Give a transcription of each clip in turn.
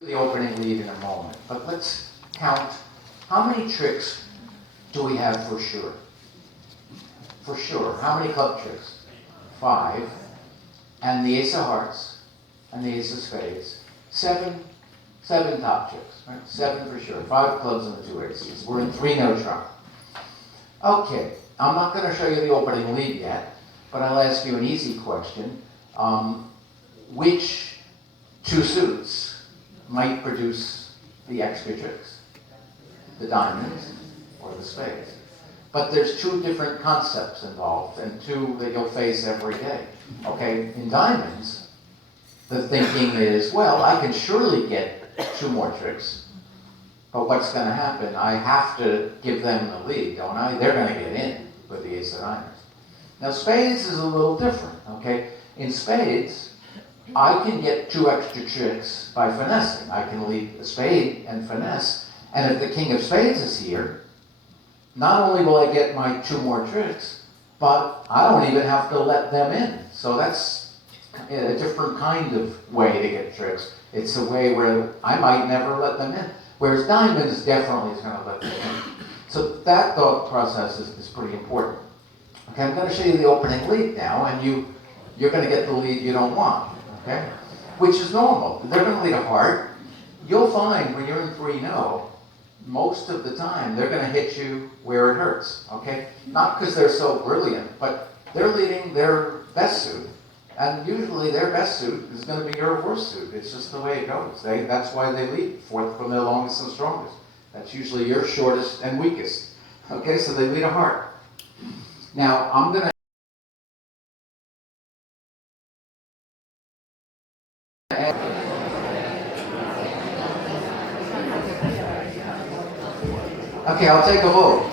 The opening lead in a moment, but let's count how many tricks do we have for sure? For sure. How many club tricks? 5. And the ace of hearts and the ace of spades. 7 top tricks, right? 7 for sure. 5 clubs and the 2 aces. We're in 3 no trump. Okay, I'm not going to show you the opening lead yet, but I'll ask you an easy question. Which 2 suits might produce the extra tricks? The diamonds or the spades. But there's 2 different concepts involved, and 2 that you'll face every day. Okay, in diamonds, the thinking is, well, I can surely get 2 more tricks, but what's going to happen? I have to give them the lead, don't I? They're going to get in with the ace of diamonds. Now, spades is a little different, okay? In spades, I can get 2 extra tricks by finessing. I can lead a spade and finesse, and if the king of spades is here, not only will I get my 2 more tricks, but I don't even have to let them in. So that's a different kind of way to get tricks. It's a way where I might never let them in, whereas diamonds definitely is going to let them in. So that thought process is pretty important. Okay, I'm going to show you the opening lead now, and you're going to get the lead you don't want. Okay? Which is normal. They're going to lead a heart. You'll find when you're in 3-0, most of the time they're going to hit you where it hurts. Okay? Not because they're so brilliant, but they're leading their best suit. And usually their best suit is going to be your worst suit. It's just the way it goes. That's why they lead, 4th from their longest and strongest. That's usually your shortest and weakest. Okay? So they lead a heart. Now, I'm going to Okay, I'll take a vote.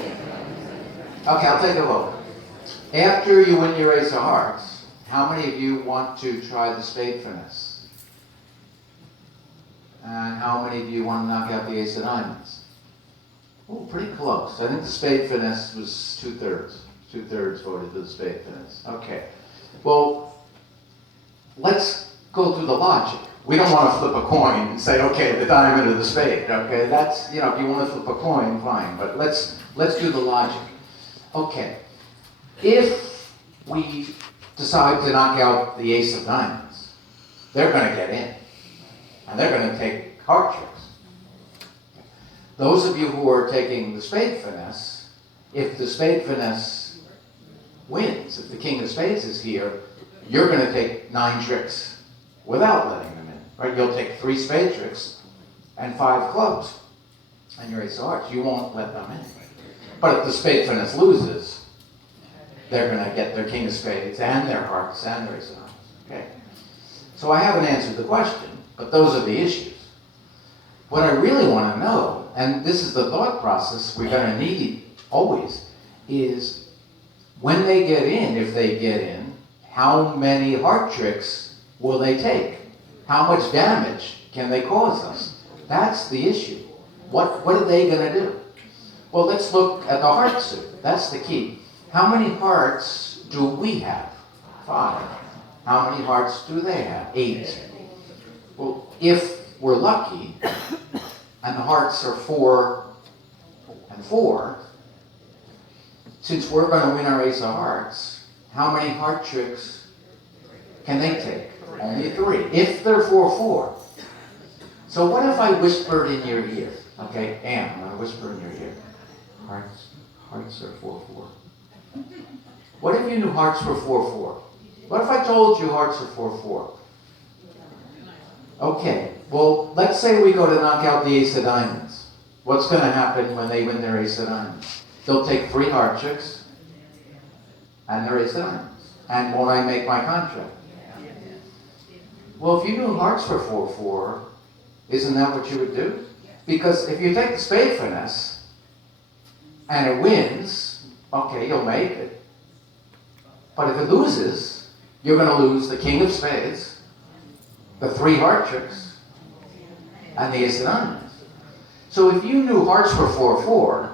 Okay, I'll take a vote. After you win your ace of hearts, how many of you want to try the spade finesse? And how many of you want to knock out the ace of diamonds? Oh, pretty close. I think the spade finesse was 2/3. 2/3 voted for the spade finesse. Okay. Well, let's go through the logic. We don't want to flip a coin and say, okay, the diamond or the spade. Okay, that's, if you want to flip a coin, fine. But let's do the logic. Okay, if we decide to knock out the ace of diamonds, they're going to get in, and they're going to take heart tricks. Those of you who are taking the spade finesse, if the spade finesse wins, if the king of spades is here, you're going to take 9 tricks without letting them in. Right? You'll take 3 spade tricks and 5 clubs and your ace of hearts. You won't let them in. But if the spade finesse loses, they're going to get their king of spades and their hearts and their ace of hearts. Okay? So I haven't answered the question, but those are the issues. What I really want to know, and this is the thought process we're going to need always, is when they get in, if they get in, how many heart tricks will they take? How much damage can they cause us? That's the issue. What are they going to do? Well, let's look at the heart suit. That's the key. How many hearts do we have? 5. How many hearts do they have? 8. Well, if we're lucky, and the hearts are 4 and 4, since we're going to win our ace of hearts, how many heart tricks can they take? Only 3, if they're 4-4. So what if I whispered in your ear? Okay, Anne, I'm going to whisper in your ear. Hearts are 4-4. What if you knew hearts were 4-4? What if I told you hearts are 4-4? Okay, well, let's say we go to knock out the ace of diamonds. What's going to happen when they win their ace of diamonds? They'll take 3 heart tricks and their ace of diamonds. And won't I make my contract? Well, if you knew hearts were 4-4, isn't that what you would do? Because if you take the spade finesse and it wins, okay, you'll make it. But if it loses, you're going to lose the king of spades, the 3 heart tricks, and the ace of diamonds. So if you knew hearts were 4-4,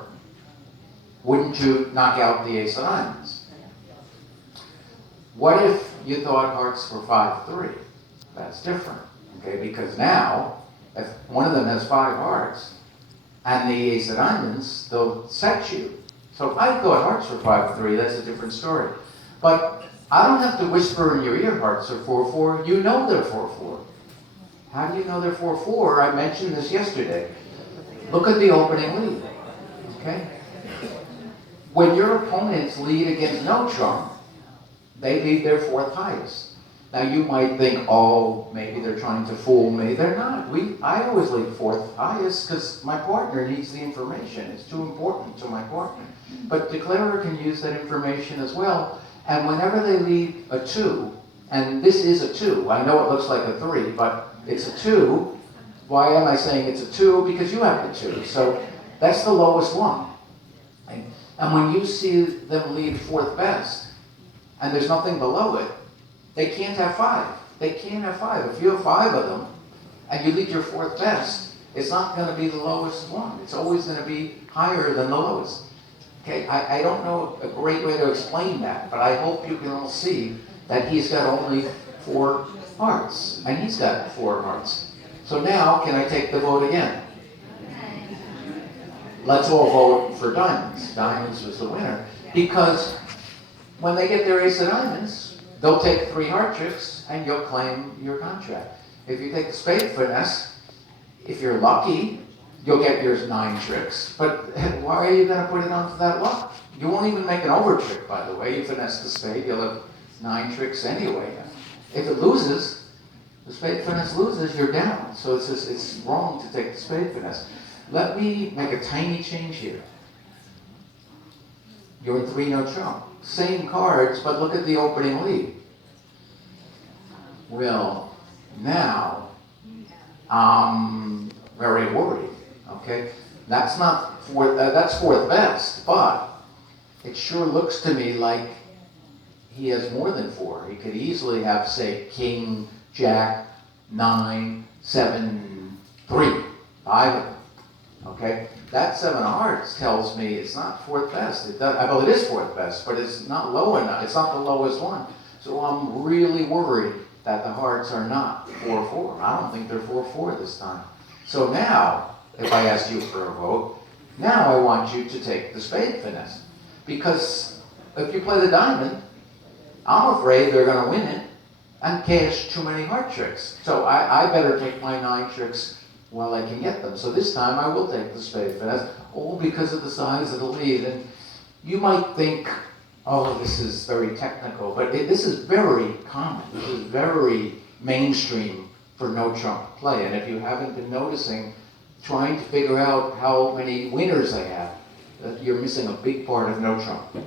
wouldn't you knock out the ace of diamonds? What if you thought hearts were 5-3? That's different, okay? Because now, if one of them has 5 hearts, and the ace of diamonds, they'll set you. So if I thought hearts were 5-3, that's a different story. But I don't have to whisper in your ear hearts are 4-4. You know they're 4-4. How do you know they're 4-4? I mentioned this yesterday. Look at the opening lead, okay? When your opponents lead against no trump, they lead their 4th highest. Now you might think, oh, maybe they're trying to fool me. They're not. I always lead 4th highest because my partner needs the information. It's too important to my partner. But declarer can use that information as well. And whenever they lead a 2, and this is a 2, I know it looks like a 3, but it's a 2. Why am I saying it's a 2? Because you have the 2. So that's the lowest one. And when you see them lead 4th best, and there's nothing below it, they can't have 5. They can't have 5. If you have 5 of them, and you lead your 4th best, it's not going to be the lowest one. It's always going to be higher than the lowest. Okay, I don't know a great way to explain that, but I hope you can all see that he's got only 4 hearts, and he's got 4 hearts. So now, can I take the vote again? Let's all vote for diamonds. Diamonds was the winner. Because when they get their ace of diamonds, they'll take 3 heart tricks, and you'll claim your contract. If you take the spade finesse, if you're lucky, you'll get your 9 tricks. But why are you going to put it onto that luck? You won't even make an over trick, by the way. You finesse the spade, you'll have 9 tricks anyway. If it loses, the spade finesse loses, you're down. So it's wrong to take the spade finesse. Let me make a tiny change here. You're in 3 no trump. Same cards, but look at the opening lead. Well, now I'm very worried. Okay, that's not that's 4th best, but it sure looks to me like he has more than 4. He could easily have, say, king, jack, 9, 7, 3, 5 of them. Okay, that 7 of hearts tells me it's not 4th best. Well, it is 4th best, but it's not low enough. It's not the lowest one. So I'm really worried that the hearts are not 4-4. I don't think they're 4-4 this time. So now, if I asked you for a vote, now I want you to take the spade finesse. Because if you play the diamond, I'm afraid they're going to win it and cash too many heart tricks. So I better take my 9 tricks while I can get them. So this time I will take the spade finesse, all because of the size of the lead. And you might think, oh, this is very technical, but this is very common. This is very mainstream for no trump play. And if you haven't been noticing, trying to figure out how many winners I have, you're missing a big part of no trump.